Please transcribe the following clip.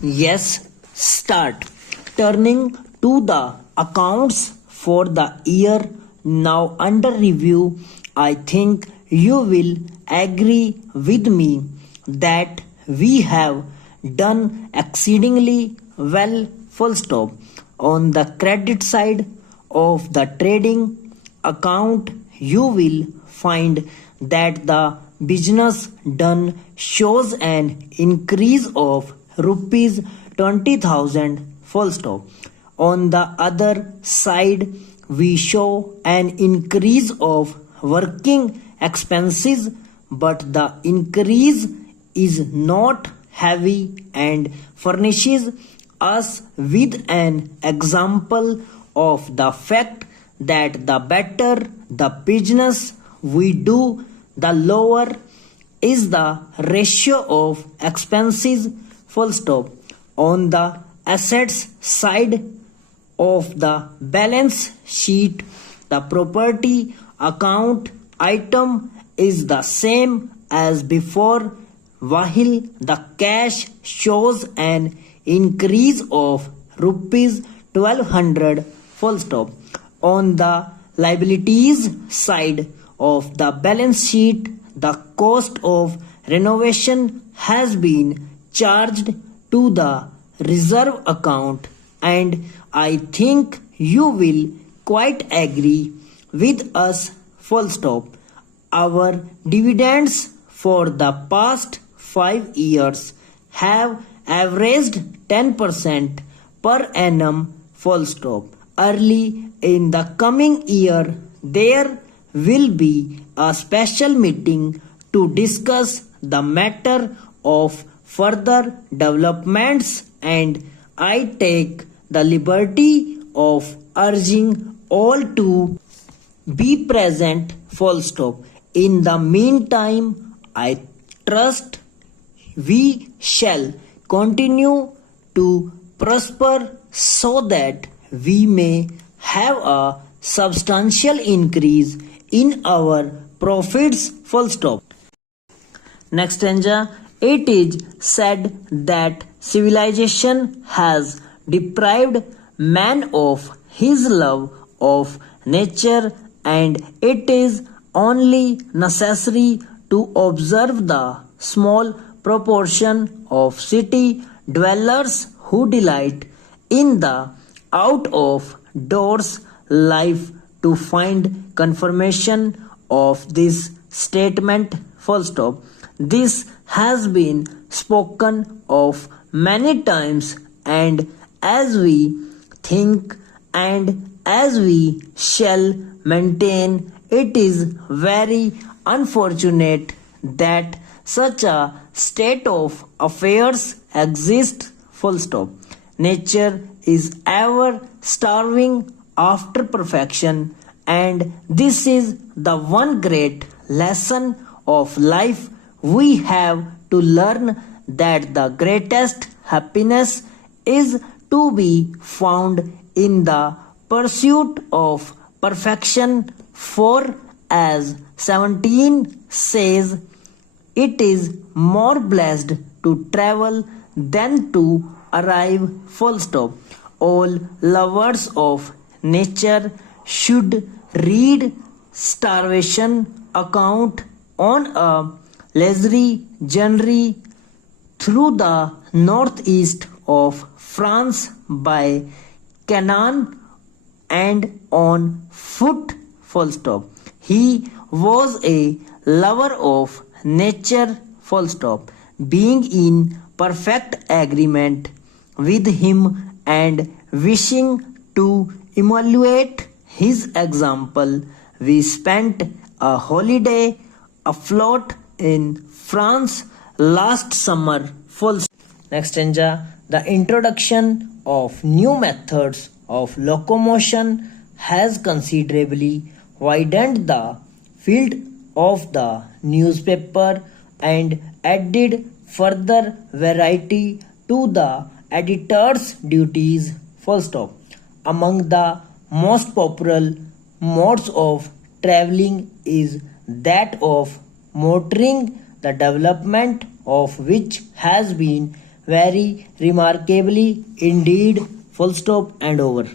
Yes, start. Turning to the accounts for the year now under review, I think you will agree with me that we have done exceedingly well, full stop. On the credit side of the trading account, you will find that the business done shows an increase of rupees 20,000, full stop. On the other side, we show an increase of working expenses, but the increase is not heavy and furnishes us with an example of the fact that the better the business we do, the lower is the ratio of expenses, full stop. On the assets side of the balance sheet, the property account item is the same as before, while the cash shows an increase of rupees 1200, full stop. On the liabilities side of the balance sheet, the cost of renovation has been charged to the reserve account, and I think you will quite agree with us, full stop. Our dividends for the past 5 years have averaged 10% per annum, full stop. Early in the coming year, there will be a special meeting to discuss the matter of further developments, and I take the liberty of urging all to be present, full stop. In the meantime, I trust we shall continue to prosper so that we may have a substantial increase in our profits, full stop. Next stanza. It is said that civilization has deprived man of his love of nature, and it is only necessary to observe the small proportion of city dwellers who delight in the out of doors life to find confirmation of this statement, full stop. This has been spoken of many times, and as we think and as we shall maintain, it is very unfortunate that such a state of affairs exists, full stop. Nature is ever starving after perfection, and this is the one great lesson of life we have to learn, that the greatest happiness is to be found in the pursuit of perfection, for as 17 says, it is more blessed to travel than to arrive, full stop. All lovers of nature should read starvation account on a leisurely journey through the northeast of France by Canaan and on foot, full stop. He was a lover of nature, full stop, being in perfect agreement with him and wishing to emulate his example. We spent a holiday afloat in France last summer, full stop. Next stanza. The introduction of new methods of locomotion has considerably widened the field of the newspaper and added further variety to the editor's duties, full stop. Among the most popular modes of traveling is that of motoring, the development of which has been very remarkably indeed. Full stop and over.